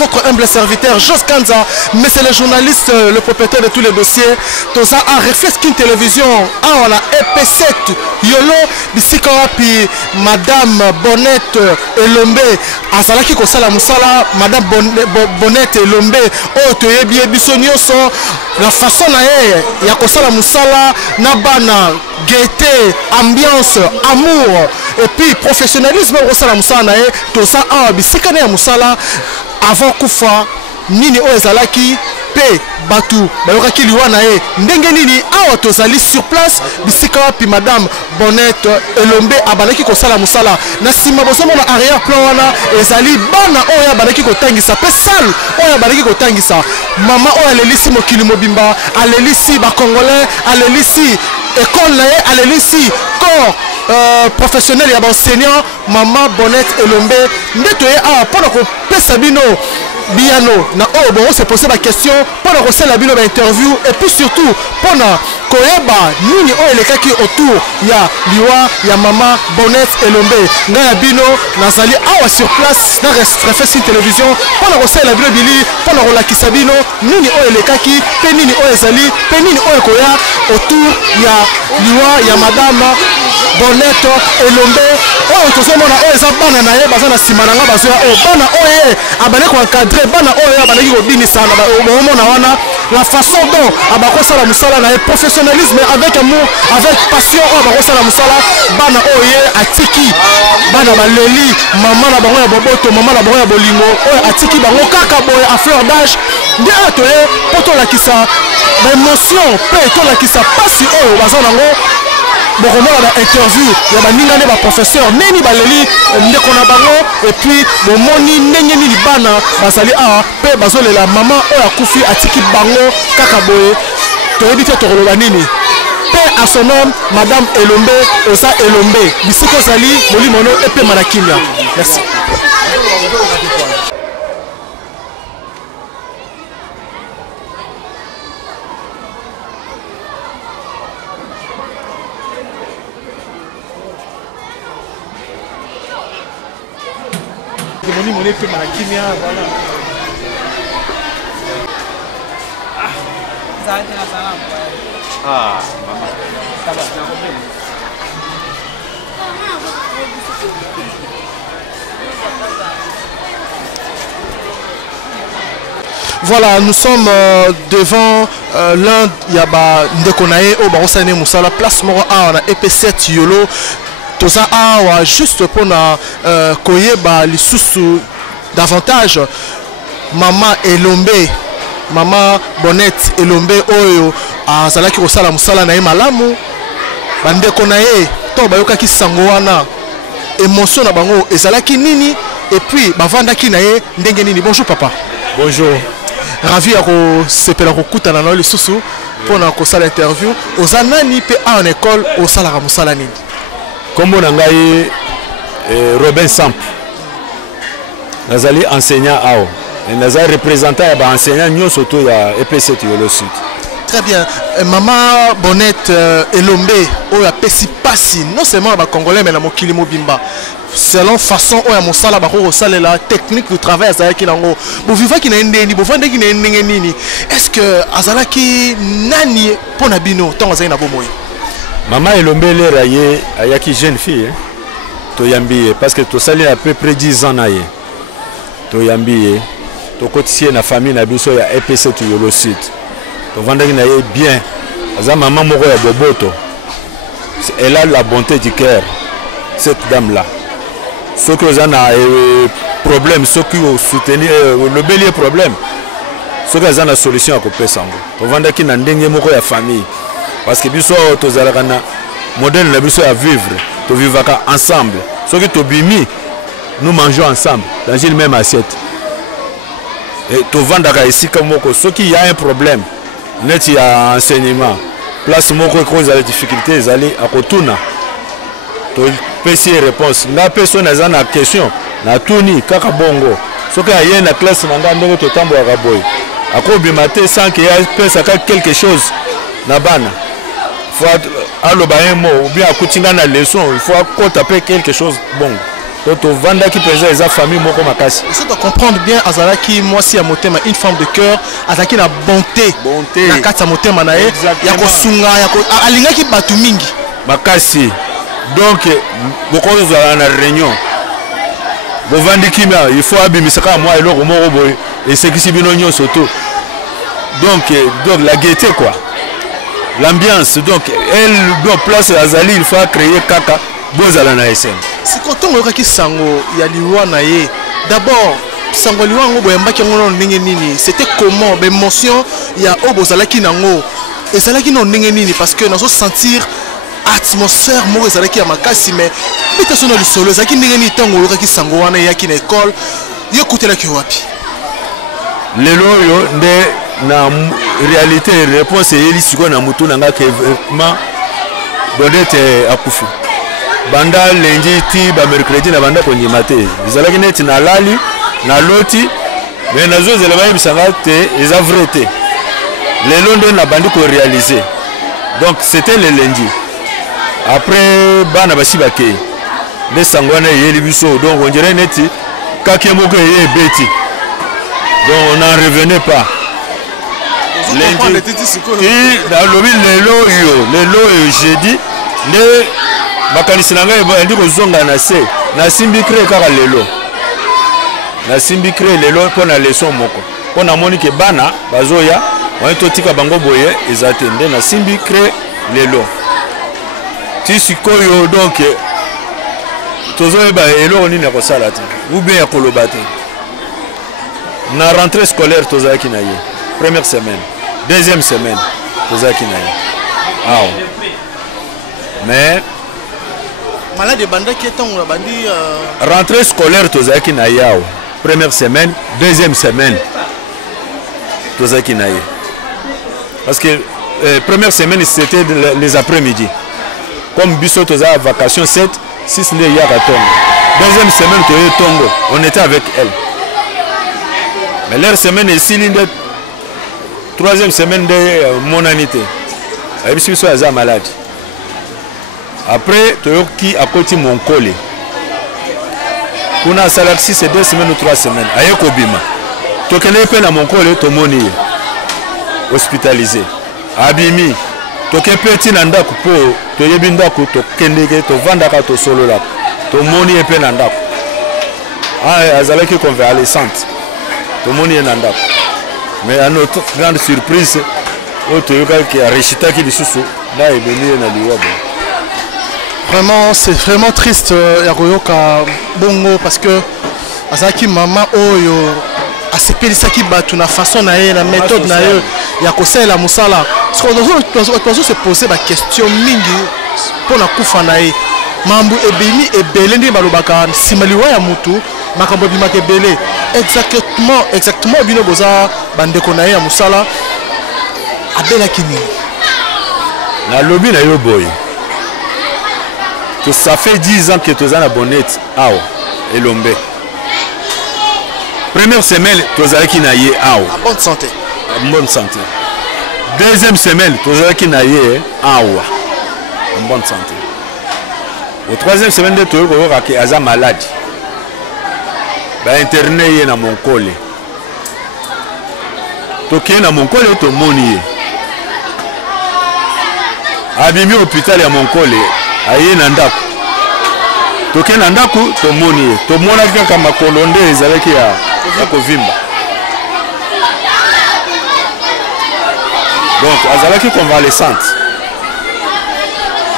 Votre humble serviteur, Jos Kanza, mais c'est le journaliste, le propriétaire de tous les dossiers. Toza a réfléchi qu'une télévision, on a EP7, Yolo, Bisika puis Madame Bonnette Elombe, Azalaki Kosala Moussala, Madame Bonnette Elombe, oh, tu es bien bisonioso, la façon il y a Kosala Moussala, Nabana, gaieté, ambiance, amour, et puis professionnalisme, Kosala Moussala, Toza a Bisika Moussala. Avant Koufa, Nini Oezalaki, P, Batou, Bayokaki Liwana e, Ndenge Nini, Awa Tozali sur place, Bisika puis Madame Bonnette Elombe, Abanaki Kosala Moussala, Nasima Bosomo na arrière plan wana, Ezali, Bana Oya Banaki Kotangisa, Pe Sal, Oya Banaki Kotangisa, Maman Oya Lelisi Mokili Mobimba, Alelisi Bakongolais, Alelisi École Nae, Alelisi Corps. Professionnel et enseignant, Maman Bonnette Elombe, Ndetoye a pendant qu'on peut sabino Biano, na oh bon c'est posé la question pendant qu'on la bino interview et puis surtout pendant Koyeba Nini oh les cas qui autour il y a Liwa, il y a Maman Bonnette Elombe, na bino Nazali awa sur place na refait une télévision pendant qu'on la bino Billy pendant qu'on la kisabino Nini oh les cas qui Penini oh Ezali Penini oh Koya autour il y a Liwa, il y a Madame Bonnette Elombe, oh tout ça mon a eza bana na ye bazana simananga bazo oh bana oye abane ko encadrer bana oye abane ko binisa na mona wana la façon dont abako sala musala na professionnalisme avec amour avec passion oh abako sala musala bana oye atiki bana baleli maman na bango ya boboto maman na bango ya bolingo oye atiki bango kaka boye à fleur d'âge nde atoye poto la kisa ba émotion pe to la kisa pasi oh bazana ngo bon on a interview il y a baningane ba professeur neni baleli ndeko na bango et puis bomoni ndenge ni libana basali a pe bazolela maman oyo akufi atiki bango kaka boye toyebi te tokoloba nini pe à son nom Madame Elombe Osa Elombe bisiko zali molimono et pe manakinya merci. Mon épée Malakimia, voilà. Ah, maman. Ça va, c'est un problème. Voilà, nous sommes devant l'un Yaba Ndekonae au Barosane Moussala, place Moro A, on a EP7 Yolo. Toza awa juste pour na koyeba lisusu davantage Maman Elombe Maman Bonnette Elombe oyo azalaki kosala musala na ye malamu bandeko na ye to bayokaki sango wana émotion na bango ezalaki nini et puis bavandaki na ye ndenge nini. Bonjour papa. Bonjour. Ravi ya kosepela kokutana na yo lisusu mpona kosala interview ozanani pe en école osalaka musala nini. Comme on a Robin Samp, Nazali enseignant à Nazali représentant et enseignant nous surtout à EP7 Yolo Sud. Très bien. Maman Bonnette Elombe, on a pesi passi non seulement les Congolais mais la mokili mobimba. Selon façon on a mon sala bako sala la technique de travail azala ki nango. Bo viva ki na ndeni, bo vanda ki na ndenge nini. Est-ce que azala ki nani pona bino tant azali na bomoy? Maman Elombe le raye ayaki jeune fille hein. To yambi parce que to sali à peu près 10 ans naye. To yambi to kotisie na famille na biso ya EP7 Yolo Sud. To vandaki na ye bien. Aza maman moko ya boboto. Elle a la bonté du cœur cette dame là. Ce que vous avez problème, ce qui vous soutenir le bélier problème. Ce que vous avez solution à couper sango. To vandaki na ndenge moko ya famille. Parce que biso tozalaka na modèle na biso à vivre, to vivaka ensemble. Ce qui to bimi, nous mangeons ensemble dans une même assiette. Et to vandaka ici comme moko, ce qui y a un problème, net il y a enseignement. place moko cause la difficulté ezali akotuna to pesi réponse nga peso naza na question na tuni kaka bongo soki aye na classe na nga ndenge totambolaka boye akobima te sans que pesa kaka quelque chose na bana faut aloba un mot ou bien akutinga na leçon il faut akota pe quelque chose bongo to vanda ki pesa eza famille moko makasi. Ça doit comprendre bien azalaki mwasi ya motema une femme de cœur azalaki na bonté na kati ya motema na ye ya kosunga ya alingaki batu mingi makasi donc bokozala na réunion bovandi kimia il faut abimisaka moi eloko moko boye esekisi bino nyonso to donc la gaieté quoi l'ambiance donc elle doit place azali il faut créer kaka bozala na SM sikotongo yokaki sango ya liwa na ye d'abord sango liwa ngo boyambaki ngo ndenge nini c'était comment l'émotion ya obozalaki nango ezalaki no ndenge nini parce que nazo sentir atmosphère moko ezalaki ya makasi mais bita sono lisolo ezalaki ndenge nini tango yokaki sango wana yaki na école yokutelaki wapi lelo yo nde na réalité réponse yeli siko na mutu nanga que vraiment Bodete akufi banda lundi ti ba mercredi na banda konyema te ezalaki neti na lali na loti mais nazo zeleba yebisanga te eza vrai te lelo nde na bandi ko réaliser donc c'était le lundi après bana basi bakei nde sangwana yeli biso donc on dirait neti kake moko ye beti donc on n'en revenait pas lundi et dans le lelo jeudi ne makanisi na ngai ndi kozonga na se na simbi crée kaka lelo na simbi crée lelo pona leçon moko pona moni ke bana bazoya wa totika bango boye ezate nde na simbi crée lelo ti sikoyo donc tozoyeba eloko nini akosala te ou bien akoloba te na rentrée scolaire tozalaki na ye première semaine deuxième semaine tozalaki na ye awa mais malade banda qui est en bandi rentrée scolaire tozalaki na ye awa première semaine deuxième semaine tozalaki na ye parce que première semaine c'était les après-midi comme biso toza vacation 7 6 nde yaka tongo deuxième semaine toye tongo on était avec elle mais leur semaine esili nde troisième semaine de monanité ayebisi biso aza malade après toyoki akoti monkole kuna asalaki 6 et 2 semaines ou 3 semaines aye kobima tokende mpe na monkole tomoni ye hospitalisé abimi toke mpe ntina ndako mpo toyebi ndako tokendeke tovandaka tosololaka tomoni ye mpe na ndako azalaki convalescente tomoni ye na ndako mais à notre grande surprise oyo toyokaki arechitaki lisusu na ebemi ye na liwa bo. Vraiment, c'est vraiment triste Yaroyoka Bongo parce que azaki mama oyo asepelisaki batu na façon na ye na méthode na ye ya kosala musala. Parce qu'on doit se poser la question mingi pour na kufa na ye. Mambu ebimi ebele ndi balobaka simaliwa ya mutu makambo bimaka ebele exactement bino boza bandeko na ye ya musala abelaki nini na lobi na yo boy. Ça fait 10 ans que tu es en bonnette awa elombe première semaine tu es qui naie awa en bonne santé deuxième semaine tu es qui naie awa en bonne santé au troisième semaine tu es qui aza malade ba interné ye na monkole to ke na monkole to moni abimi hôpital ya monkole aye na ndako toke na ndako tomoni ye tomonaki kaka makolo nde ezalaki ya kovimba donc azalaki convalescente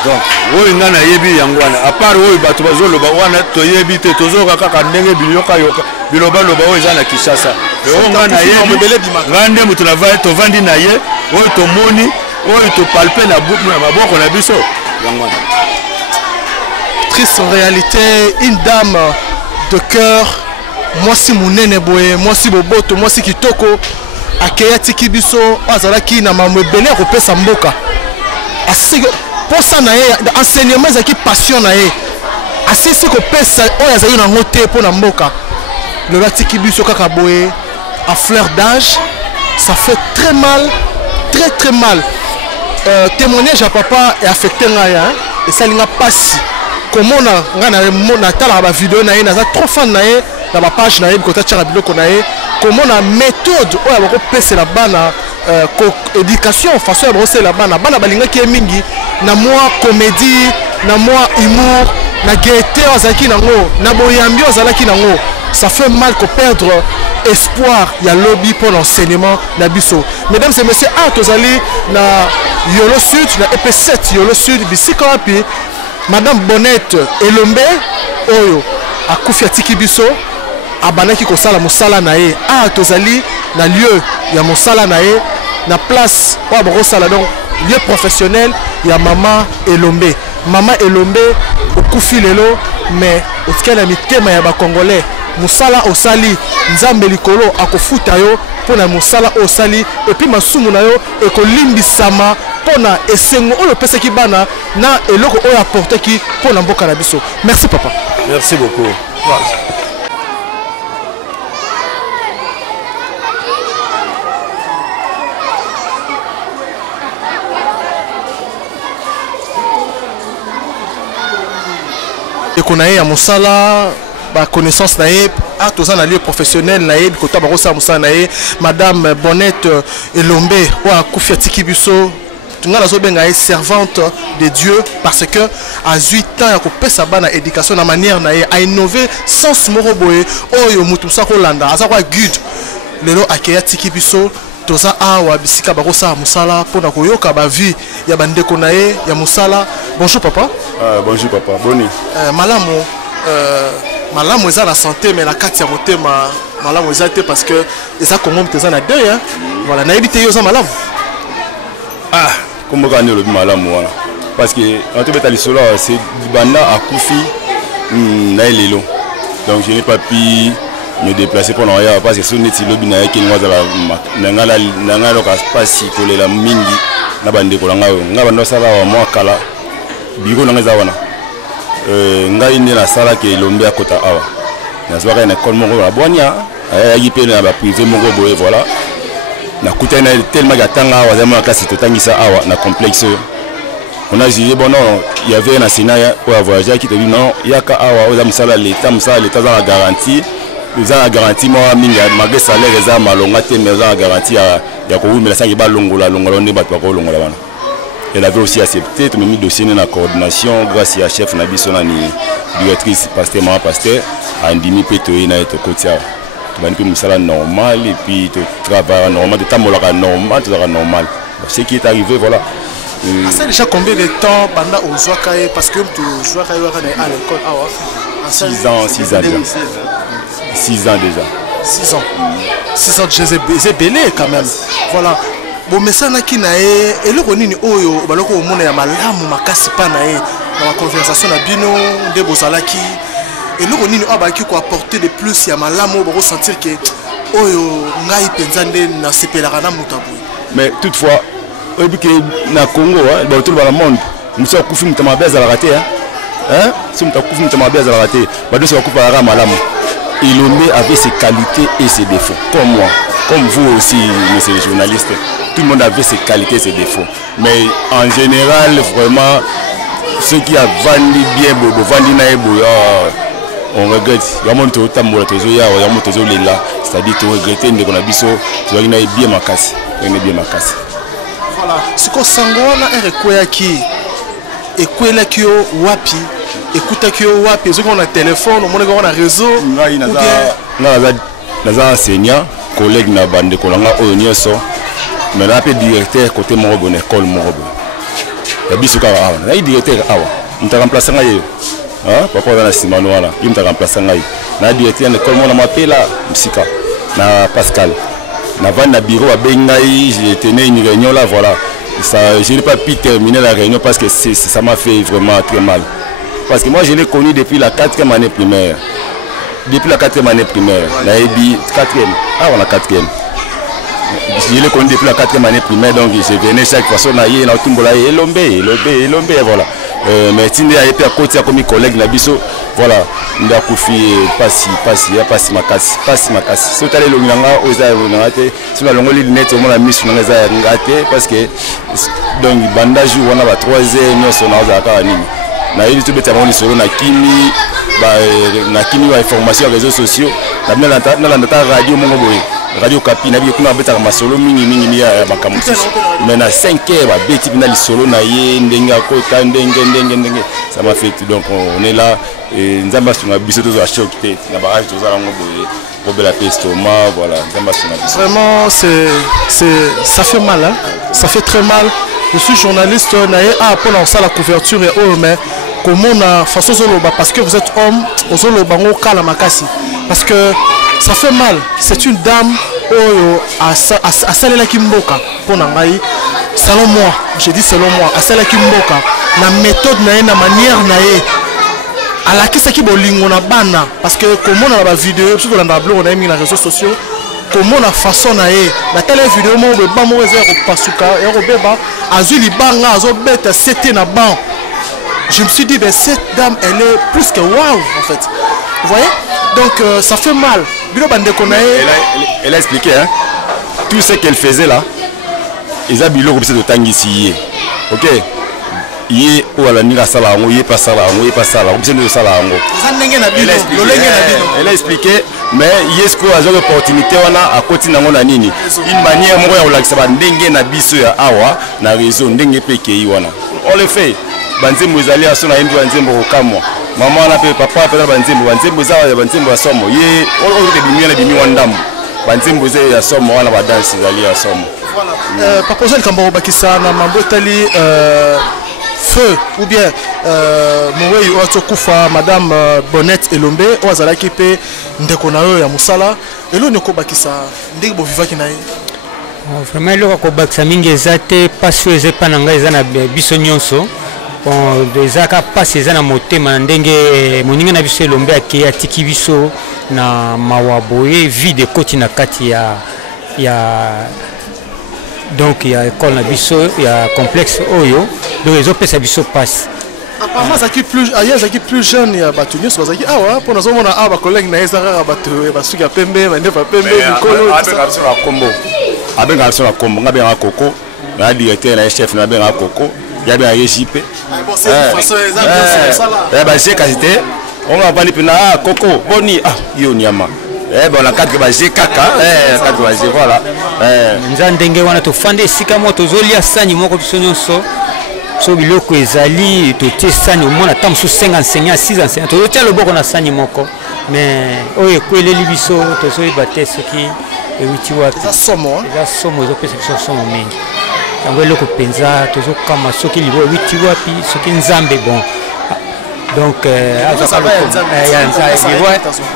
donc oyo nga nayebi yango wana apart oyo bato bazoloba wana toyebi te tozoyoka kaka ndenge bilobaloba oyo eza na Kinshasa oyo nga nayebi nga nde moto tovandi na ye oyo tomoni oyo topalpe na maboko na biso yango wana. Triste en réalité, une dame de cœur, moi si Mounene Boé, moi si Boboto, moi si Kitoko, Akeyati Kibiso, Azalaki na mamwe belé repé samboka. pour ça na enseignement qui passion na assez ce que pesa oya za na ngote pour na mboka le batiki biso kaka boye à fleur d'âge ça fait très mal très mal témoignage à papa est affecté ngaya et ça linga passi comment na tala ba vidéo na na za trop fan na na ba page na côté tchara biloko na comment na méthode oya ba ko pesa la bana éducation façon ya brosser la bana balinga ki mingi na moi comédie na moi humour na gaieté ozaki nango na boyambi ozalaki nango ça fait mal que perdre espoir ya lobby pour l'enseignement na biso mesdames et messieurs tozali na Yolo Sud na EP7 Yolo Sud bisika wapi madame Bonnette Elombe oyo akufi atiki biso abanaki kosala mosala na ye tozali na lieu ya mosala na ye na place wa bokosala donc lieu professionnel ya mama Elombe okufi lelo mais otikala mitema ya ba congolais musala osali nzambe likolo akofuta yo pona musala osali et puis masumu na yo ekolimbisama pona esengo oyo pesaki bana na eloko oyo apporteki pona mboka na biso. Merci papa. Merci beaucoup. Voilà. Et qu'on a eu à Moussala, ba connaissance naïe, tous en lieu professionnel naïe, côté barossa Moussa naïe, madame Bonnette Elombe, ou à Koufiatiki Busso, tout le monde est servante de Dieu parce que à 8 ans, il a coupé sa bonne éducation de manière naïe, à innover sans moroboé, oh yo mutusa Hollanda, à savoir good, le lot accueillir Tiki Busso. Toza awa bisika barossa musala pona koyoka ba vie ya bandeko nae ya musala. Bonjour papa. Bonjour papa. Boni. Malamu eza la santé mais la kati ya motema malamu eza te parce que eza kongo mteza na deuil hein. Voilà na ebité yo za malamu. Comme gagner le malamu wana parce que en tout cas lisolo c'est banda akufi na lelo. Donc je n'ai pas pu me déplacer pour n'aller parce que si on est lobby na yaki ngwaza la nanga loka pasi kolela mingi na bande ko langa nga bando sala wa mwa kala biko na ngeza wana nga ine na sala ke Elombe akota awa na zwaka na école moko la bonia ayaki pe na ba privé moko boye voilà na kutana tellement gatanga wa zama classe totangisa awa na complexe on a dit bon non il y avait un enseignant pour voyager qui te dit non yaka awa aux amsala l'état za la garantie ils ont la garantie moi minga malgré salaire ils ont malonga te mais ils ont la garantie ya ko wumela sangi ba longola ne ba ko longola wana. Elle avait aussi accepté tout mis dossier dans la coordination grâce à chef na biso na ni directrice pasteur mama pasteur andimi peto ina eto kotia tu bani pe musala normal et puis tu travailles normal de tamolaka normal tu normal ce qui est arrivé voilà. Ça déjà combien de temps pendant au Zouakaye parce que tu jouais à l'école à 6 ans déjà. 6 ans déjà. 6 ans. 6 ans j'ai belé quand même. Voilà. Bon mais ça na kina et le konini oyo baloko omona ya malamu makasi pa na la conversation na bino de bozalaki et le konini abaki ko apporter de plus ya malamu bo ressentir que oyo ngai penzande na sepelaka na mutabu. Mais toutefois na Congo ba tout le monde muso kufi mutama beza la raté hein si mutakufi mutama beza la raté ba dosi ba kufa la malamu. Elombe avait ses qualités et ses défauts comme moi comme vous aussi monsieur les journalistes. Tout le monde avait ses qualités et ses défauts. Mais en général, vraiment, ceux qui ont vendu bien, on regrette. C'est-à-dire que regretter qu'on a biso, tu vas bien ma casse. Voilà. Ce qu'on s'envoie est requéaki. Et qui wapi. Écoute qui wapi. Ceux qui ont un téléphone, on a un réseau. On a enseignant, collègue na bande kolanga onyeso. Mais là, le directeur côté mon école mon la bisuka awa na directeur awa nta remplacer ngai papa na simano wala nta remplacer ngai na directeur na école mon m'appelle Msika na Pascal na van na bureau à bengai j'ai tenu une réunion là voilà ça je n'ai pas pu terminer la réunion parce que ça m'a fait vraiment très mal parce que moi je l'ai connu depuis la 4e année primaire na ebi 4e on a 4e je l'ai connu depuis la 4e année primaire, donc je venais chaque fois sur naïe, na tumbola elombe, voilà. Mais tinde a été à côté à comme collègue Nabiso, voilà, nda kufi passi makasi. So tale longanga oza ngate, so na longoli net au moins la mise na za ngate parce que donc bandage wana ba 3e nyoso na za ka nini. Na yeli to beta moni solo na kimi wa information aux réseaux sociaux, na la radio mongo boye. Radio Kapi na bi kuna beta ma solo mingi ya makamusi mais na 5h ba beti na li solo na ye ndenga kota ndenge ça m'a fait donc on est là et nzamba sunga biso to za choc té na barrage to za ngo boye pour la pestoma voilà nzamba sunga vraiment ça fait mal hein? Ça fait très mal. Je suis journaliste naé pour lancer la couverture et oh mais comment on a façon zoloba parce que vous êtes homme aux zoloba ngo kala makasi parce que ça fait mal. C'est une dame à Salela Kimboka pour Nangaï. Selon moi, j'ai dit selon moi, à Salela Kimboka, la méthode nae, la manière nae, à la qui qui bolingo na bana parce que comment on a la vidéo, surtout dans la blog on a mis les réseaux sociaux, comment on a façon nae, la télé vidéo moi be ba mo ezero pasuka et robeba azuli banga azobeta c'était na ban. Je me suis dit ben cette dame elle est plus que waouh en fait. Vous voyez? Donc ça fait mal. Elle a expliqué hein, tout ce qu'elle faisait là. Ils ont bilo comme ça de tangi ici. Ok. Yé ou à la nira sala ngo yé pas sala comme ça de sala ngo. Elle a expliqué mais yesko a une opportunité wana à côté nango na nini. Une manière moko ya olakisa ba ndenge na biso ya awa na réseau ndenge peke wana. On le fait. Banzembo ezali aso na yembi banzembo okamwa. Maman na pe papa pe banzembo za banzembo asomo ye o te bimia na bimi wandam banzembo ze ya somo wana ba danse zali ya somo. Voilà. Papa Josel Kambaro bakisa na mambotali feu ou bien moweyi oto kufa madame Bonnette Elombe o azalaki pe ndeko na yo ya musala elo nyoko bakisa ndenge bo vivaki na ye. Vraiment eloko ko bakisa mingi ezate pasio ezepa na ngai eza na biso nyonso. Bon, déjà passe les années motema ndenge moninga na biso Elombe ake atiki biso na mawaboye vide koti na kati ya donc ya école na biso ya complexe oyo donc ils ont pesa biso passe. Apparemment ça qui plus jeune ya batu nyonso bazaki awa pour nazo mona aba collègue na ezaka batu ba suka pembe ba ndefa pembe bikolo abenga so na kombo ngabe nga koko na directeur na chef na benga koko. Il y a bien JP. Bon, c'est une façon exacte. Eh ben, c'est qualité. On va parler de Coco, Boni, Yonyama. Eh ben, on a 4 basi kaka. 4 basi, voilà. Nzandenge wana to fande sika moto zolia sani moko bisonyoso. So biloko ezali to tie sani au moins tam sous 5 enseignants, 6 enseignants. To tia le boko na sani moko. Mais oye kweleli biso to so ibate soki e witiwa. Ça somo. Ça somo zo pesa biso somo mingi. Tango eloko penza tozo kama soki libo witi wapi soki nzambe bon donc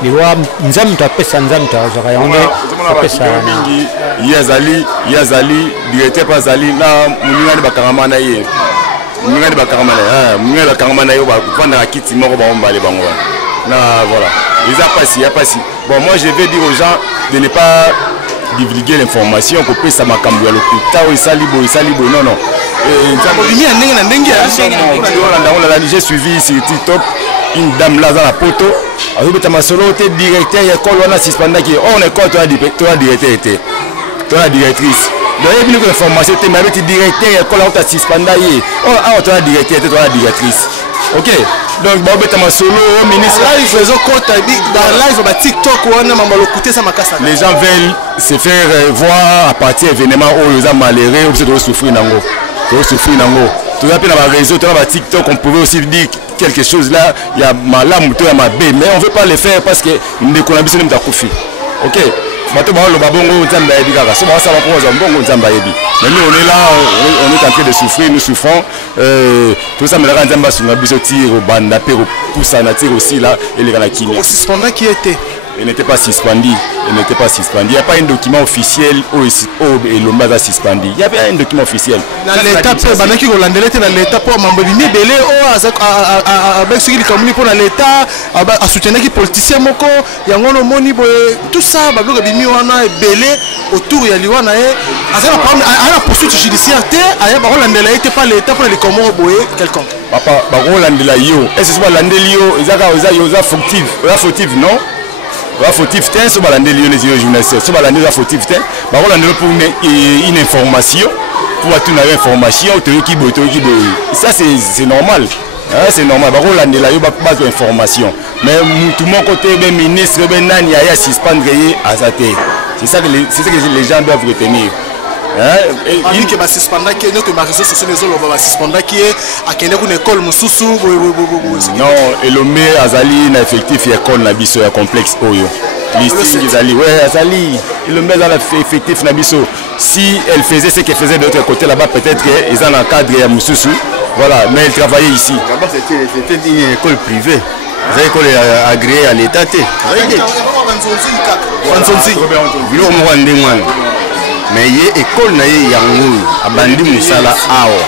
liwa nzambe tapesa nzambe tazoka yango tapesa mingi yazali directeur pas ali na muninga ni bakangama na ye muninga ni bakangama na yo ba prendre kiti moko ba ombale bango na voilà ils a passé bon moi je vais dire aux gens de ne pas divulguer l'information pour que ça m'a cambié le coup tao isalibo non j'ai suivi sur TikTok une dame là dans la poto avec ma solo directeur école on a suspendu qui on école toi directeur était toi directrice donc il y a une information tu m'as dit directeur école on t'a suspendu oh toi directeur toi directrice ok donc bon ma solo ministre live faisons compte dans live ba TikTok on a mamalo écouter ça makasa les gens veulent se faire voir à partir événements où ils ont malheureux ou de souffrir nango tout ça dans la réseau dans la TikTok on pouvait aussi dire quelque chose là il y a malam to ya mabe mais on veut pas le faire parce que ndeko na biso ni mtakufi ok bato ba lo babongo nzamba yebi kaka so ba sa ba poza mbongo nzamba yebi mais nous on est là on est en train de souffrir nous souffrons tout ça mais la nzamba sunga biso tiro banda pe poussa na tiro aussi là et les kana kinya suspendant qui était Elle n'était pas suspendue. Elle n'était pas suspendue. Il n'y a pas un document officiel où Elombe a suspendu. Il y avait un document officiel. Dans l'état, qui dans l'état pour m'embobiner belé avec ce qu'il communique pour l'État, à soutenir les politiciens moko, il y a un moni tout ça, bablo bimi wana belé autour ya liwana à la poursuite judiciaire à ya baron landela était pas l'État pour les communs boyer quelconque. Papa, baron landela yo. Est-ce que c'est landelio, ils ont fautif, non? La fautif ten so balande les journalistes so balande la fautif ten ba rolande pour une information pour tout une information ça c'est normal c'est normal ba rolande la yo ba base d'information mais tout mon côté ben ministre ben nani ya suspendre c'est ça que les gens doivent retenir. Il que va suspendre qui notre réseaux sociaux les autres va suspendre qui à quelle école mususu non Elombe azali na effectif école na biso ya complexe oyo listing azali ouais azali Elombe azali effectif na biso si elle faisait ce qu'elle faisait de l'autre côté là-bas peut-être ils ont un cadre ya mususu voilà mais elle travaillait ici d'abord c'était une école privée une école agréée à l'état mais il y a école na yango abandi musala awa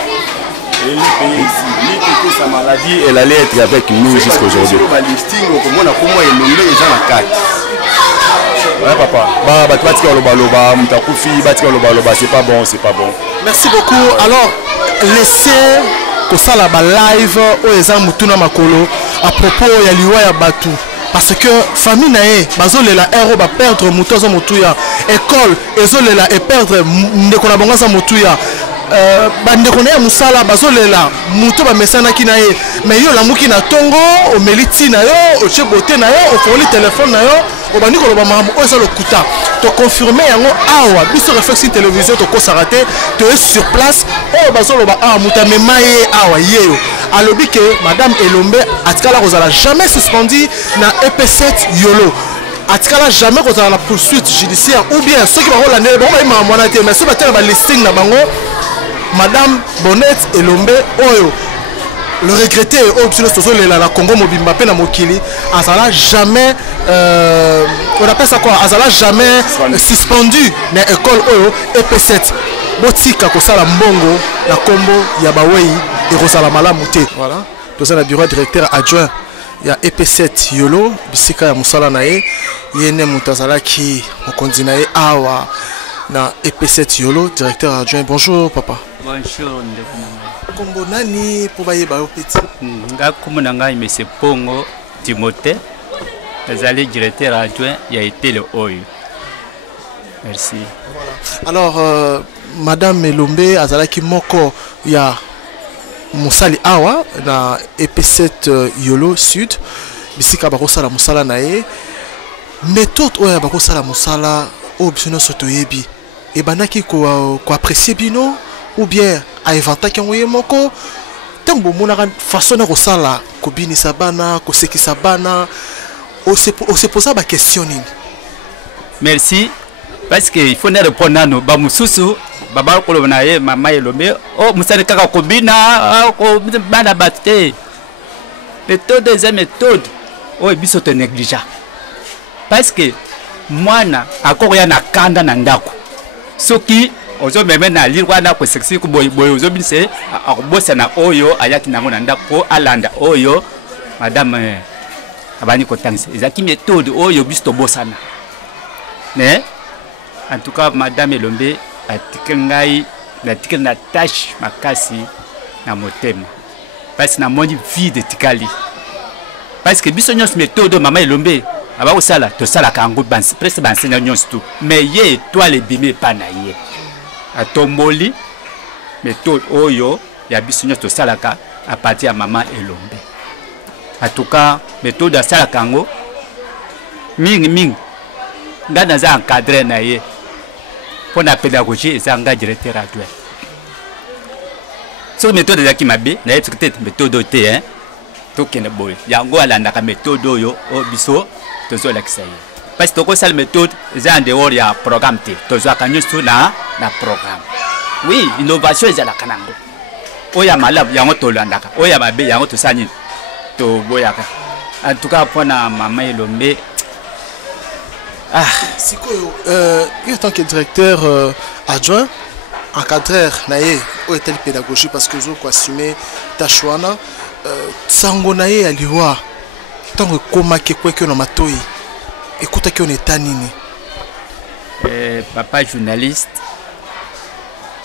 sa maladie elle allait être avec nous jusqu'à aujourd'hui. Ouais papa, c'est pas bon, c'est pas bon. Merci beaucoup. Alors laissez que ça la live au ezan mutuna makolo à propos ya liwa ya batu. Parce que famille nae bazolela héros ba perdre mutozo mutuya école ezolela et perdre ndeko na bonga za mutuya bandeko na musala bazolela muto ba mesana kina ye mais yo lamuki na tongo o meliti na yo o chebote na yo o foli téléphone na yo o bandi ko lo ba mamu o ça le kuta to confirmer yango awa biso réflexe télévision to ko sarate to est sur place o bazolo ba a muta memaye awa yeyo alobi que madame Elombe atikala kozala jamais suspendu na EP7 yolo atikala jamais kozala la poursuite judiciaire ou bien ceux qui va rolanda bon ba ima mwana te mais ceux batela ba listing na bango madame Bonnette Elombe oyo le regretter option la Congo mobimba pe na mokili azala jamais on appelle ça quoi azala jamais suspendu na école oyo EP7 botika ko sala mbongo na kombo ya bawei et Rosala malamu te voilà dans un bureau directeur adjoint il y a EP7 yolo bisika ya musala na ye yene mutazala ki mokonzi na ye awa na EP7 yolo directeur adjoint. Bonjour papa. Bonjour kombo nani po baye ba opeti nga komona ngai monsieur Pongo Timothée nazali directeur adjoint ya Etele oyo. Merci. Voilà. Alors madame Elombe azalaki moko ya musali awa na EP7 yolo sud bisika bakosala musala na ye méthode oyo bakosala musala o bino soto yebi e banaki ko apprécier bino ou bien a inventer ki ngoye moko tembo monaka façon na kosala ko binisa bana ko sekisa bana o se poser ba question nini. Merci parce que il faut ne répondre à nous ba mususu baba ko na ye mama Elombe o musali kaka ko bina ko bana batte méthode o biso te négligent parce que mwana akoya na kanda na ndako soki ozo meme na lirwa na ko sexy ko boy ozo binse akobosa na oyo ayaki nango na ndako alanda oyo madame abani ko tangisa ezaki méthode oyo biso bosana mais en tout cas madame Elombe atikengai na tâche makasi na motema parce na moni vide tikali parce que biso nyos méthode mama Elombe aba ko sala to sala kango presque bansenya nyos tout mais ye étoile bimé pa na ye atomboli méthode oyo ya biso nyos to sala ka à partir ya mama Elombe. En tout cas méthode ya sala kango mingi ngana za encadrer na ye pour la pédagogie et ça engage directeur adjoint. So méthode za ki mabe na peut-être méthode te hein to kene boy yango alanda ka méthode oyo o biso tozo la kisaye parce que ko sala méthode za en dehors ya programme te tozo akanyo sur na programme. Oui, innovation za la kanango oya malab yango to landaka oya mabe yango to sani to boyaka. En tout cas pour na mama Elombe Sikoyo, en tant que directeur adjoint, encadreur, naé, ou est-elle pédagogie parce que je crois assumer tachouana, sango naé aliwa, tant que koma kekwe que no matoi, écoute que on est tanini. Papa journaliste,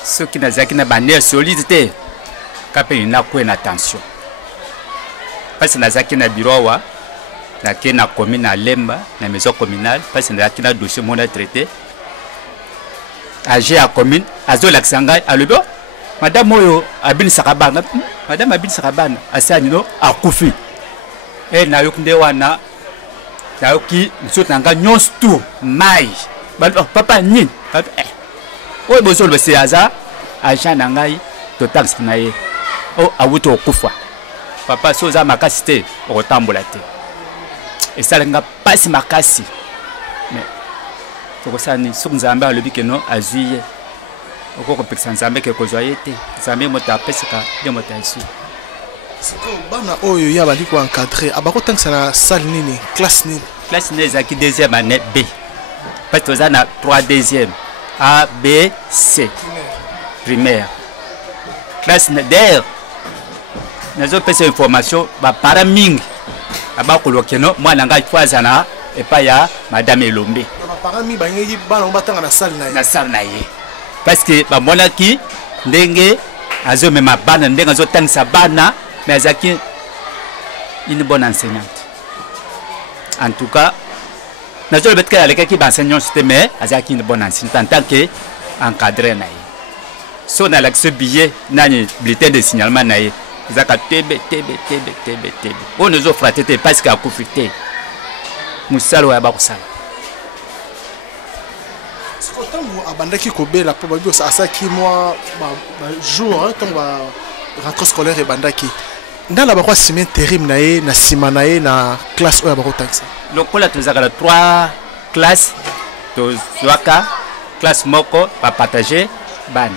ceux qui n'ont pas bannière solidité, quand il n'a pas attention. Parce que nous avons bureau na commune à Lemba, na maison communale, parce que nous avons dossier mon traité. Agé à commune, azo l'aksanga à le bon. Madame Moyo Abin Sarabana, Madame Abin Sarabana, Asanino a Koufi. Et na yokunde wana, na yoki nsotanga nyons tout mai. Papa nin, oh bozo le seaza, agent nangai total skinaye. Oh awuto kufa. Papa soza makasite otambola te. Et ça n'a pas si makasi. Mais pour ça ni sur nzambe alobi que non azuye. Oko pekisa nzambe ke kozwaye te. Nzambe mota pesika de mota ici. Bana oyo ya bali ko encadrer abako tangisa na salle nini classe nini. Classe nini ezaki deuxième année B. Parce que na 3 deuxième A B C primaire. Classe d'ailleurs nazo pesa information ba para mingi abakolo keno mwana ngai twazana epa ya madame Elombe ba para mingi bangi bana batanga na salle na ye parce que ba mona ki ndenge azo mema bana ndenge azo tangisa bana mais azaki une bonne enseignante en tout cas nazo le betka avec qui enseignant c'était mais azaki une bonne enseignante en tant que encadré na ye so na l'accès billet nani bulletin de signalement na ye zaka tebe. On nous offre à tete parce qu'à confiter. Moussalo ya bakusala. C'est autant où abandaki kobela pour babio ça qui moi jour hein quand va rentrée scolaire et bandaki. Ndala bakwa semaine terrible nae na simanae na classe oya bako taxa. Donc là tu as 3 classes to zwaka classe moko pa partager ban.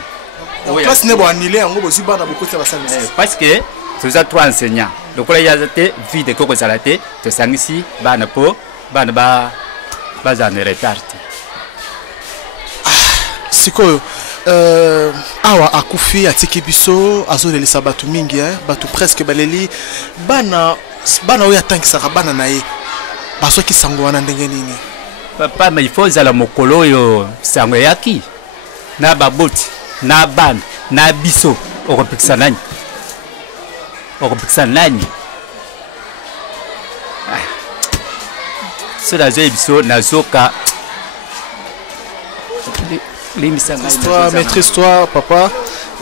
La classe n'est pas annulée, on va aussi bana beaucoup de la salle. Parce que tu as 3 enseignants. Donc là il y a été vide koko salate, tu sang ici bana po bana ba en retard. Sikoyo awa akufi atiki biso azolelisa batu mingi batu presque baleli bana oya tankisaka bana naye baso ki sango wana ndenge nini. Papa mais il faut zala mokolo yo sango yaki na baboti na ban na biso okopikisa nani so da zoe biso na zoka l'histoire maîtrise-toi papa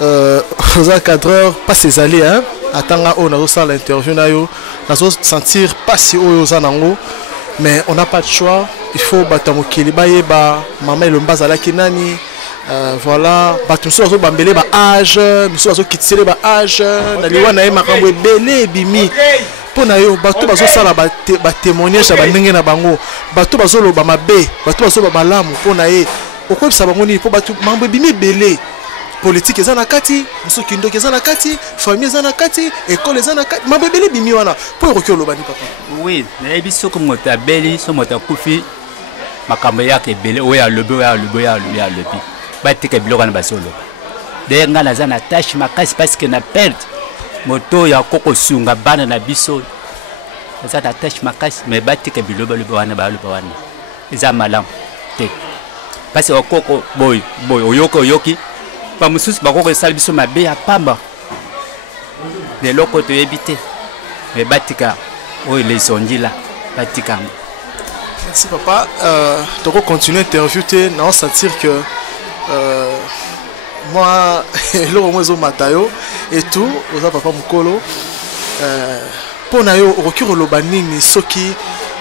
aux encadreurs pas ses alliés hein attends on a ça l'interview na yo na sentir pas si oyo za nango mais on n'a pas de choix il faut batamokeli bayeba maman Elombe azalaki nani. Voilà, bato muso bazo bambele ba âge, muso bazo kitile ba âge, na liwa na ye makambo ebele bimi. Pona yo bato bazo sala ba témoignage ba ndenge na bango, bato bazo loba mabe, bato bazo ba malamu pona ye. Okwebisa bango ni po bato mambo bimi belé. Politique eza na kati, muso kindoki eza na kati, famille eza na kati, école eza na kati, mambo belé bimi wana. Po okyo loba ni papa. Oui, na biso ko mota beli, so mota kufi makambo yake belé, oya lobi. Batika biloko na basolo de nga na zana tâche makasi parce que na perte moto ya koko sunga bana na biso za ta tâche makasi mais batika biloko wana wana eza malam te parce que koko boy oyoki pa mususu bakoko sala biso mabe ya pamba de loko to ebité mais batika oyo les ondila batika. Merci papa. Donc on continue l'interview na on sentir que moi le mozo matayo et tout aux papa mukolo pour na yo okiro loba nini soki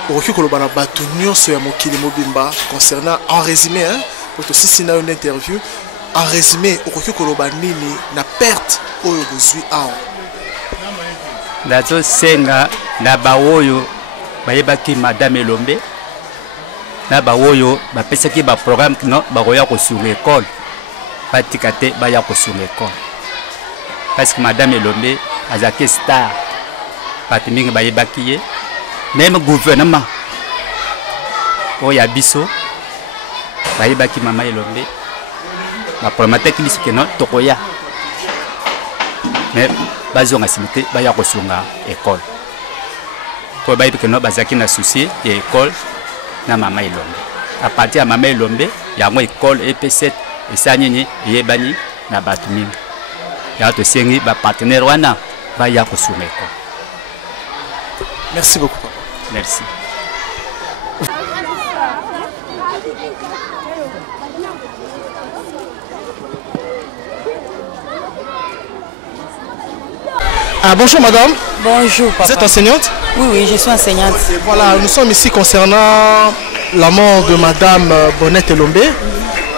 okiro loba na batu nyonso ya mokili mobimba concernant en résumé hein pour to sisi na une interview en résumé okiro loba nini na perte oyo bozui awa ndazo senga na bawoyo bayebaki madame Elombe na bawoyo bapesaki ba programme no bakoya ko sur l'école batikate baya ko sur l'école parce que madame Elombe azaki star batimingi bayebaki ye même gouvernement oya biso bayebaki mama Elombe bapromataki biso ke non tokoya mais bazonga simite baya kosunga école po bayebi ke non bazaki na souci ya école na mama Elombe à partir ya mama Elombe yango école EP7 esanini yebani na bato mingi ya to sengi ba partenaire wana baya kosunga école. Merci beaucoup. Merci. Ah, bonjour madame. Bonjour papa. Vous êtes enseignante? Oui, oui, je suis enseignante. Et voilà, nous sommes ici concernant la mort de madame Bonnette Elombe,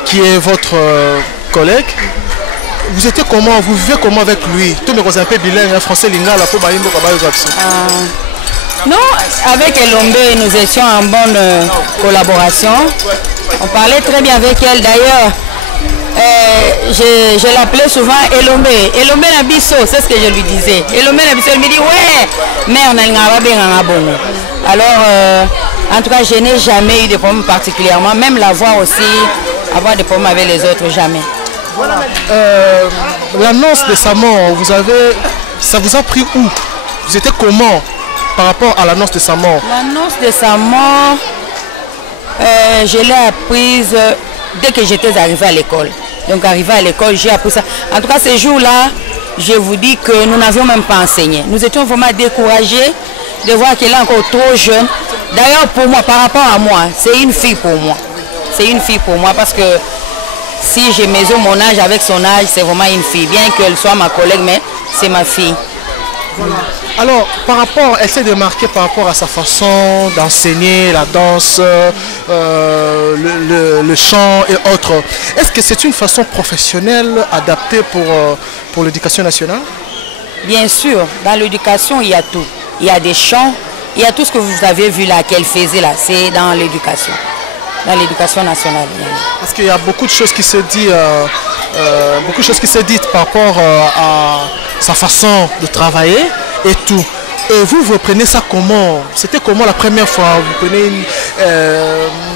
qui est votre collègue. Vous étiez comment? Vous vivez comment avec lui? Tout me un peu bilingue, français, lingala, pour baïmbo, non, avec Elombe, nous étions en bonne collaboration. On parlait très bien avec elle. D'ailleurs, je l'appelais souvent Elombe. Elombe Nabiso, c'est ce que je lui disais. Elombe Nabiso, elle me dit ouais, mais on a un bon. Alors, en tout cas, je n'ai jamais eu de problème particulièrement. Même la voix aussi, avoir des problèmes avec les autres, jamais. Voilà. L'annonce de sa mort, ça vous a pris où? Vous étiez comment par rapport à l'annonce de sa mort? L'annonce de sa mort, je l'ai apprise dès que j'étais arrivée à l'école. Donc arrivée à l'école, j'ai appris ça. En tout cas, ces jours-là, je vous dis que nous n'avions même pas enseigné. Nous étions vraiment découragés de voir qu'elle est encore trop jeune. D'ailleurs, pour moi, par rapport à moi, c'est une fille pour moi. C'est une fille pour moi parce que si je mesure mon âge avec son âge, c'est vraiment une fille. Bien qu'elle soit ma collègue, mais c'est ma fille. Voilà. Alors, par rapport, elle s'est démarquée par rapport à sa façon d'enseigner la danse, le chant et autres. Est-ce que c'est une façon professionnelle adaptée pour l'éducation nationale? Bien sûr, dans l'éducation, il y a tout. Il y a des chants, il y a tout ce que vous avez vu là, qu'elle faisait là, c'est dans l'éducation. Dans l'éducation nationale. Parce qu'il y a beaucoup de choses qui se disent, par rapport à sa façon de travailler et tout. Et vous prenez ça comment? C'était comment la première fois? Vous prenez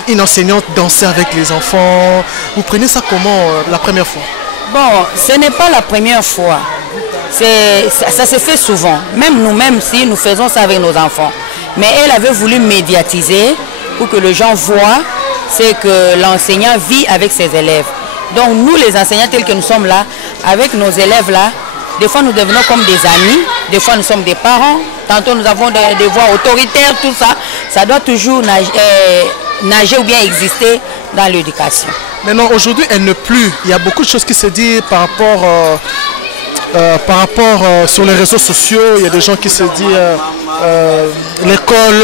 une enseignante danser avec les enfants. Vous prenez ça comment la première fois? Bon, ce n'est pas la première fois. Ça se fait souvent. Même nous-mêmes, si nous faisons ça avec nos enfants. Mais elle avait voulu médiatiser pour que les gens voient. C'est que l'enseignant vit avec ses élèves. Donc nous les enseignants tels que nous sommes là, avec nos élèves là, des fois nous devenons comme des amis, des fois nous sommes des parents, tantôt nous avons des voix autoritaires, tout ça. Ça doit toujours nager ou bien exister dans l'éducation. Maintenant aujourd'hui elle ne plus. Il y a beaucoup de choses qui se disent par rapport sur les réseaux sociaux. Il y a des gens qui se disent l'école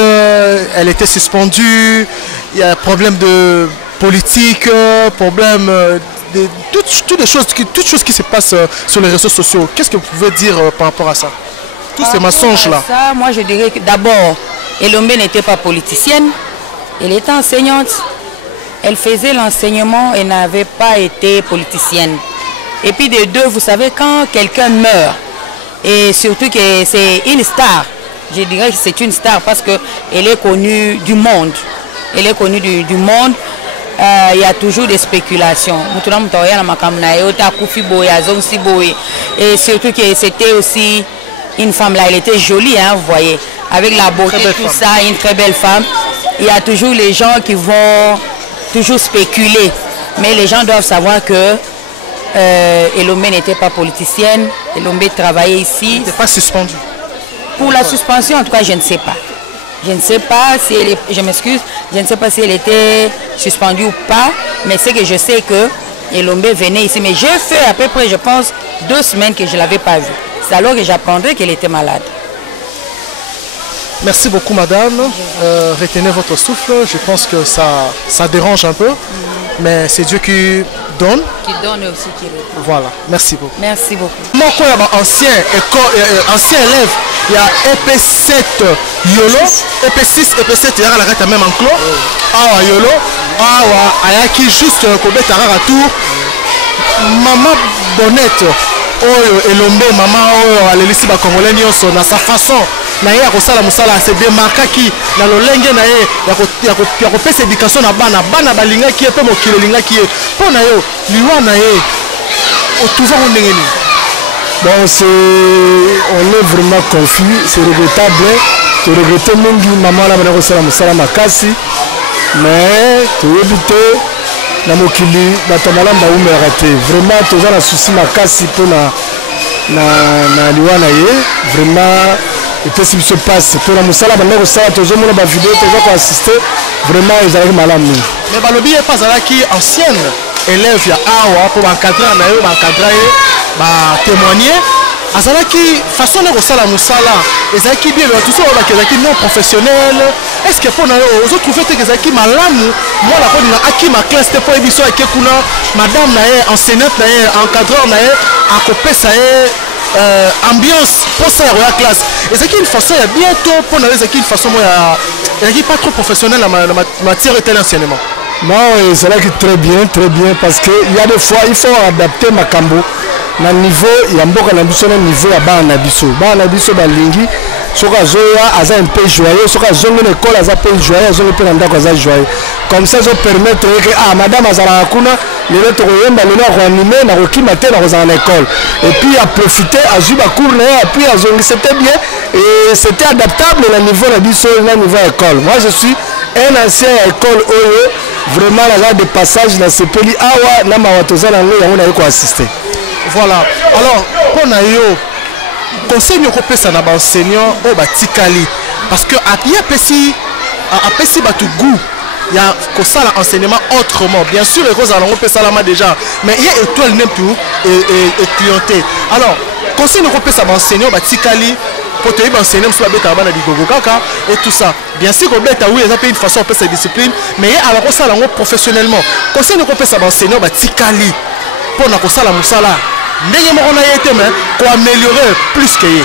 elle était suspendue. Il y a un problème de politique, problème de toutes les choses qui se passent sur les réseaux sociaux. Qu'est-ce que vous pouvez dire par rapport à ça? Tous ces mensonges-là. Moi, je dirais que d'abord, Elombe n'était pas politicienne. Elle était enseignante. Elle faisait l'enseignement et n'avait pas été politicienne. Et puis de deux, vous savez, quand quelqu'un meurt, et surtout que c'est une star, je dirais que c'est une star parce qu'elle est connue du monde. Elle est connue du monde. Il y a toujours des spéculations. Et surtout que c'était aussi une femme là, elle était jolie, hein, vous voyez. Avec la beauté, tout ça, une très belle femme. Il y a toujours les gens qui vont toujours spéculer. Mais les gens doivent savoir que Elombe n'était pas politicienne. Elombe travaillait ici. Elle n'était pas suspendue. Pour la suspension, en tout cas, je ne sais pas. Je ne sais pas si elle est, je m'excuse, je ne sais pas si elle était suspendue ou pas, mais c'est que je sais que Elombe venait ici. Mais j'ai fait à peu près, je pense, 2 semaines que je ne l'avais pas vue. C'est alors que j'apprendrai qu'elle était malade. Merci beaucoup madame. Retenez votre souffle. Je pense que ça dérange un peu, mais c'est Dieu qui donne. Qui donne aussi qui reprend. Voilà, merci beaucoup. Merci beaucoup. Moi, il y a ancien élève, il y a EP7 Yolo, EP6, EP7, il y a la même enclos. Ah, Yolo, ah, il y a qui juste Kobet Tarara Tour. Maman Bonnette, Elombe, maman, elle est ici, Congolais, dans sa façon na ye ya kosala mosala se démarquaki na lolenge na ye ya kopesa éducation na bana balingaki ye mpe mokili elingaki ye mpo na yo liwa na ye otrouvango ndenge nini? Bon, on est vraiment confus, c'est regrettable. Tu regrettes mingi maman là bana kosala mosala makasi mais tu éviter na mokili bato malamba umera te. Vraiment toza na souci makasi pour na liwa na ye vraiment et puis si se passe pour la mosala bana kosala tozo mona ba vidéo toza ko assister vraiment ezalaki malamu. Mais balobi ye pas azalaki ancienne élève ya awa pour encadrer na yo encadrer ba témoigner azalaki façon de kosala mosala ezalaki bien mais tout ça ezalaki non professionnel. Est-ce que pour na yo ozo trouver te ezalaki malamu moi la kodi na aki ma classe te pour biso ake kuna madame na ye enseignante na ye encadreur na ye akopesa ye ambiance pour ça la classe ezalaki une façon ya bientôt pour na ezalaki une façon ya ezalaki pas trop professionnel la matière de l'enseignement. Non, c'est là qui très bien parce que il y a des fois il faut adapter ma cambo na niveau ya mboka na biso na niveau ya bana biso balingi soka zoya aza un peu joyeux soka zongo na école aza peu joyeux zongo pe na ndako aza joyeux comme ça ça permettre que madame azala kuna lelo to koyemba lelo ko animer na kokima te na kozala na école et puis à profiter à juba cours na et puis à zongo c'était bien et c'était adaptable na niveau na biso na niveau école. Moi je suis un ancien école oyo vraiment là de passage na sepeli awa na mawatoza na ngo yango na ko assister. Voilà. Alors, pour yo conseil nous repère na ba enseignant au batikali parce que apesi batu goût il y a que ça l'enseignement autrement bien sûr les causes allons ça là déjà mais il y a étoile même tout et clienté. Alors, conseil nous repère ça ba enseignant batikali pour te dire enseigner sur la bête à bana digogo kaka et tout ça. Bien sûr que bête oui, ça peut une façon de faire discipline mais alors ça là professionnellement. Conseil nous repère ça ba enseignant batikali pour na kosala musala ndenge moko na ye te mais ko améliorer plus que ye.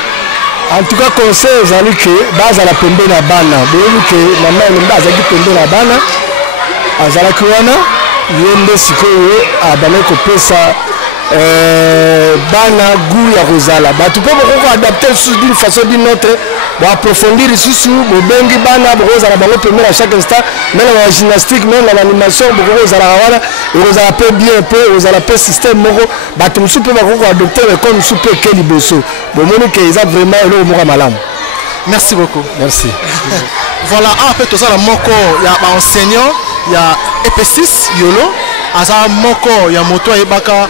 En tout cas conseil ezali ke baza la pembe na bana boyebi ke mama elombe azalaki pembe na bana azalaki wana ye nde sikoyo abana kopesa bana goût ya kozala bato mpe bokoko adapter d'une façon d'une autre boapprofondir lisusu bobengi bana bokozala bango pembe à chaque instant même na gymnastique même na animation bokoko ozalaka wana ekozala mpe bien mpe ozala mpe système moko bato mosusu mpe bakoko adopter ekole mosusu mpe eke liboso bomoni ke eza vraiment eloko moko ya malamu. Merci beaucoup. Merci. Voilà un peu tout ça la moko ya ba enseignant ya EP6 yolo aza moko ya moto ebaka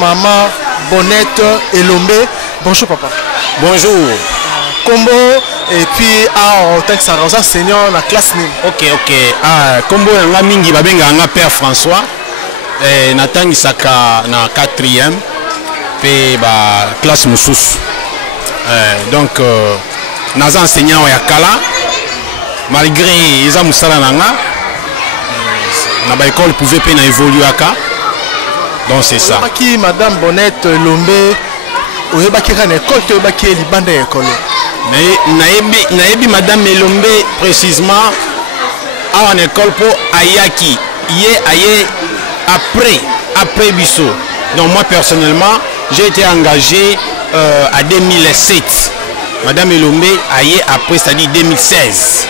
maman Bonnette Elombe. Bonjour papa. Bonjour. Combo et puis en tant que ça enseignant la classe nim. Ok. Combo nga mingi babenga nga Père François. Natangi saka na 4e pe ba classe mususu. Donc naza enseignant ya kala malgré eza musala nanga na ba école pouvait pe na évoluer aka. Donc c'est ça. Qui madame Bonnette Lombe oyebaki na école to oyebaki libanda ya école. Mais naebi madame Elombe précisément en école pour ayaki aye après biso. Donc moi personnellement j'ai été engagé à 2007. Madame Elombe aye après c'est-à-dire 2016.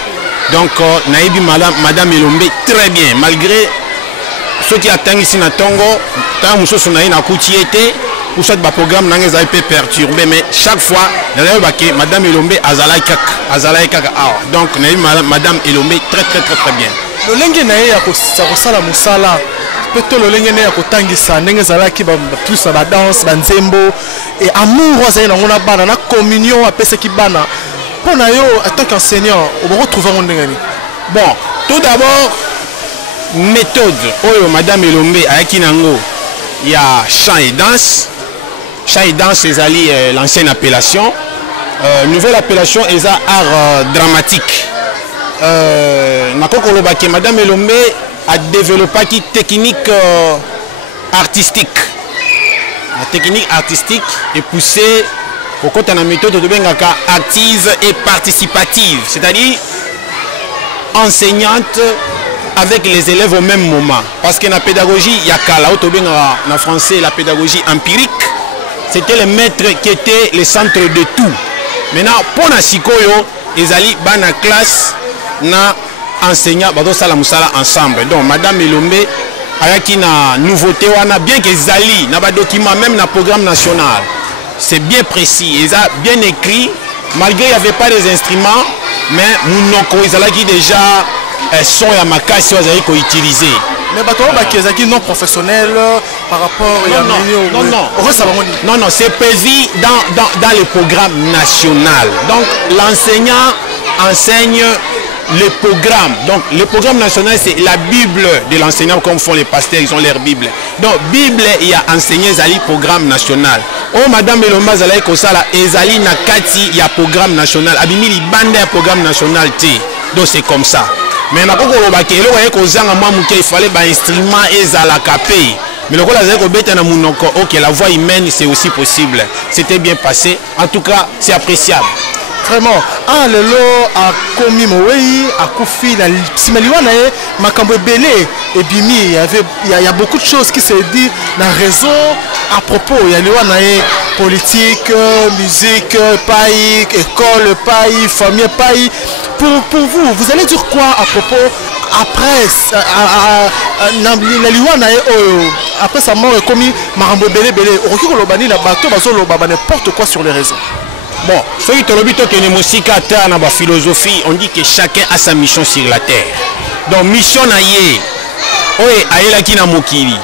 Donc naebi madame Elombe très bien malgré ce qui attend ici na Tongo tant musoso na ina kuti pour cette programme n'a pas été perturbé mais chaque fois madame Elombe azalai kaka donc madame Elombe très bien. Le lenge na ya ko sala musala peut-être le lenge na ya ko tangisa ndenge zalaki ba plus ba danse ba nzembo et amour za na ngona bana na communion apesa ki bana pour na yo en tant qu'enseignant on va retrouver mon ndenge ni. Bon, tout d'abord méthode oyo madame Elombe ayaki nango il y a chant et danse. Chant et danse, c'est l'ancienne appellation. Nouvelle appellation, c'est art dramatique. Madame Elombe a développé une technique artistique. La technique artistique est poussée au côté de la méthode de active et participative. C'est-à-dire enseignante avec les élèves au même moment. Parce que la pédagogie, il y a en français la pédagogie empirique. C'était le maître qui était le centre de tout. maintenant pour na sikoyo ezali bana classe na enseignant bazosala musala ensemble. Donc madame Elombe ayaki na nouveauté wana bien que ezali na ba document même na programme national. C'est bien précis, ils a bien écrit malgré il n'y avait pas les instruments mais munoko ezalaki déjà son ya makasi ezali ko utiliser. Mais bateau qui non professionnel par rapport non, c'est prévu dans le programme national. Donc l'enseignant enseigne le programme. Donc le programme national c'est la Bible de l'enseignant comme font les pasteurs, ils ont leur Bible. Donc Bible il y a enseigné Zali programme national. Oh madame Elomba Zali Kosala Ezali Nakati il y a programme national. Abimi li bande un programme national T. Donc c'est comme ça. Mais il fallait un instrument et la capé. Mais le ok, la voix humaine c'est aussi possible. C'était bien passé. En tout cas, c'est appréciable. Vraiment. Ah, le lot a commis Moui, a Koufi, la Simeliwana, Makambo Belé, et Bimi. Il y a beaucoup de choses qui se disent dans le réseau à propos. Il y a le politique, musique, pays, école, pays, famille, pays. Pour vous, vous allez dire quoi à propos après après sa mort commis Marambo Belé Belé n'importe quoi sur les réseaux. Bon, celui qui philosophie, on dit que chacun a sa mission sur la terre. Donc mission naïe, oye aïe qui na mokili,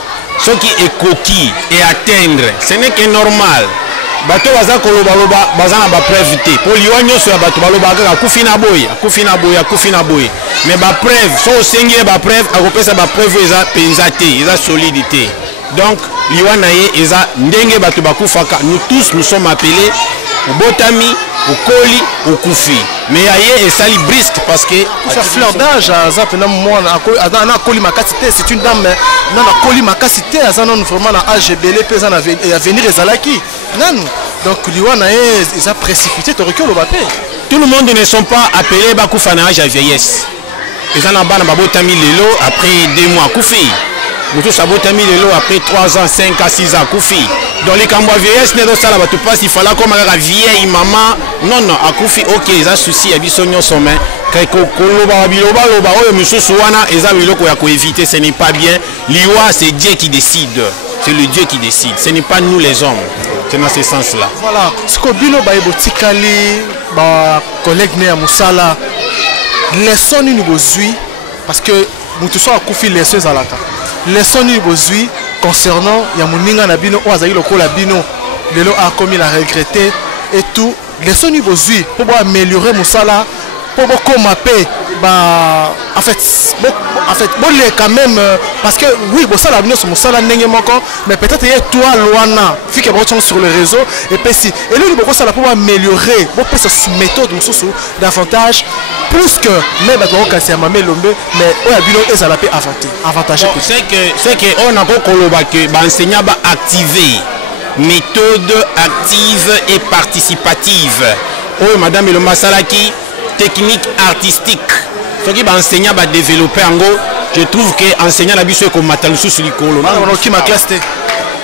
ce qui est coquille et atteindre, ce n'est que normal. Bato baza koloba loba baza na ba preuve te pour liwanyo so ya bato baloba ka kufina boy mais ba preuve so sengi ba preuve akopesa ba preuve eza penzate eza solidité. Donc liwana ye eza ndenge bato bakufaka. Nous tous nous sommes appelés au botami au koli au kufi mais aye et sali brisque parce que sa fleur d'âge za pena moi na koli makasité c'est une dame na koli makasité za non vraiment na âge belé pesa na venir ezalaki nan. Donc liwana ils a précipité to recul au bapé. Tout le monde ne sont pas appelés bakufa na âge à vieillesse. Ils en bana babotami lelo après 2 mois kufi. Nous sabotami lelo après 3 ans, 5 à 6 ans kufi. Dans les cambois vieillesse ne ça là tu passes il fallait comme la vieille maman non à kufi OK ils a souci à bisonyo sommet kako koloba biloba loba oyo mususu wana eza biloko ya ko éviter ce n'est pas bien. Liwa c'est Dieu qui décide. C'est le Dieu qui décide, ce n'est pas nous les hommes. C'est dans ce sens-là. Voilà, ce que Bilo Baïbotikali, ba collègue né à Moussala, leçon nous besoin parce que nous tous sommes à Koufi leçon zalaka. Leçon nous besoin concernant Yamuninga Nabino ou Azaï Loko Labino, Lelo a commis la regretter et tout. Leçon nous besoin pour améliorer Moussala, pour comment paix. Bah, en fait, bon, quand même, parce que oui, bon, ça, l'avenir, c'est ça, mais peut-être il y a toi, Loana, qui est sur le réseau, et puis si, et lui, bon, ça, pour améliorer, bon, peut cette méthode, davantage, plus que, même, c'est un Lombe, mais, on a vu, ils ont la paix avantage. C'est que, on a que, l'enseignant va activer, méthode active et participative. Oh, madame Elomba Salaki, technique artistique. Ce qui va enseigner va développer en gros, je trouve que enseignant la biso comme matalusu sur le colo. Qui m'a classé.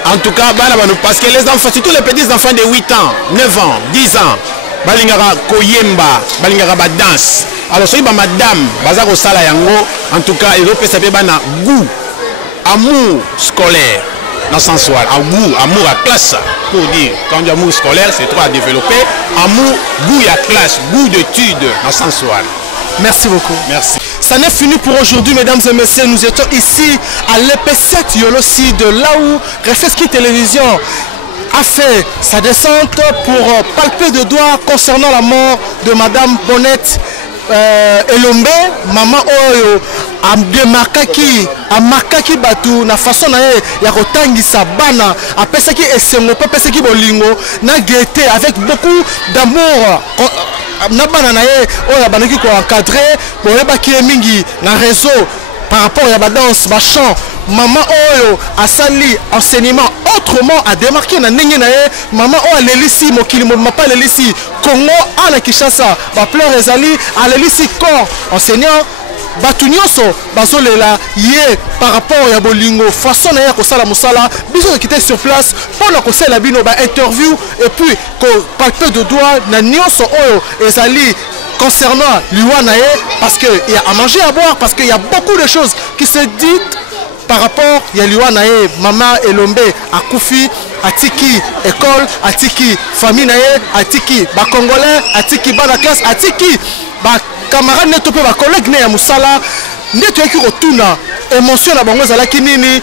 En tout cas, parce que les enfants, surtout les petits enfants de 8 ans, 9 ans, 10 ans, balingara koyemba, balingara ba danse. Alors ce qui va madame, bazako sala yango, en tout cas, ils ont fait ça bana goût, amour scolaire. Dans le sens où amour à classe, pour dire, quand on dit amour scolaire, c'est trop à développer. Amour, goût à classe, goût d'études, dans le sens où. Merci beaucoup. Merci. Ça n'est fini pour aujourd'hui, mesdames et messieurs. Nous étions ici à l'EP7 Yolosi, de là où Refleski Télévision a fait sa descente pour palper de doigts concernant la mort de Madame Bonnette Elombe, maman Oyo. amakaki batu na façon na ya kotangisa bana apesaki esengo pe pesaki bolingo na gaieté avec beaucoup d'amour na bana na ye oya banaki ko encadrer boyebaki mingi na réseau par rapport à la danse, ma chant, maman oyo asali enseignement autrement à démarquer na ndenge na ye maman oyo alelisi mokili mapa alelisi Congo ana Kinshasa ba pleur ezali alelisi corps enseignant batu nyonso bazolela ye par rapport ya bolingo façon na ya kosala mosala biso quitter sur place pour la kosala bino ba interview et puis ko palper de doigt na nyonso oyo ezali concernant Liwanae parce que il y a à manger à boire parce qu'il y a beaucoup de choses qui se disent par rapport à Liwanae Mama Elombe Akufi Atiki école Atiki famille nae Atiki ba congolais Atiki bana classe Atiki ba camarade neto pe ba collègue ne ya musala neto yaki rotuna émotion na bango zalaki nini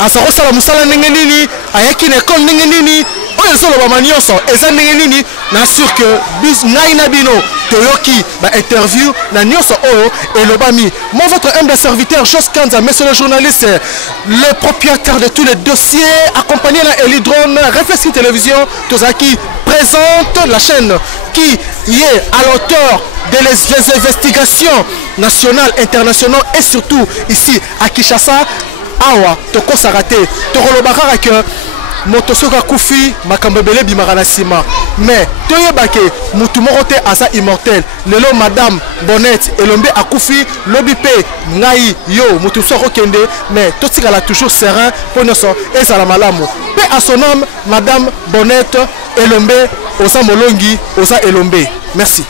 asako sala musala ndenge nini ayaki na école ndenge nini oyo solo ba manioso eza ndenge nini na sûr que bis ngai na bino toyoki ba interview na nyonso oyo elobami moi votre humble serviteur Jos Kanza monsieur le journaliste le propriétaire de tous les dossiers accompagné na Elidron Réflexion Télévision Tozaki présente la chaîne qui y est à l'auteur des investigations nationales, internationales et surtout ici à Kinshasa. Awa toko sarate toko bakara que motosoka kufi makambebele bimarana sima mais toyebake mutu moko te asa immortel lelo madame Bonnette Elombe akufi lobi pe ngai yo mutu soko kende mais totikala toujours serein pour nous et ça la malamu pe à son nom madame Bonnette Elombe osa molongi osa Elombe merci.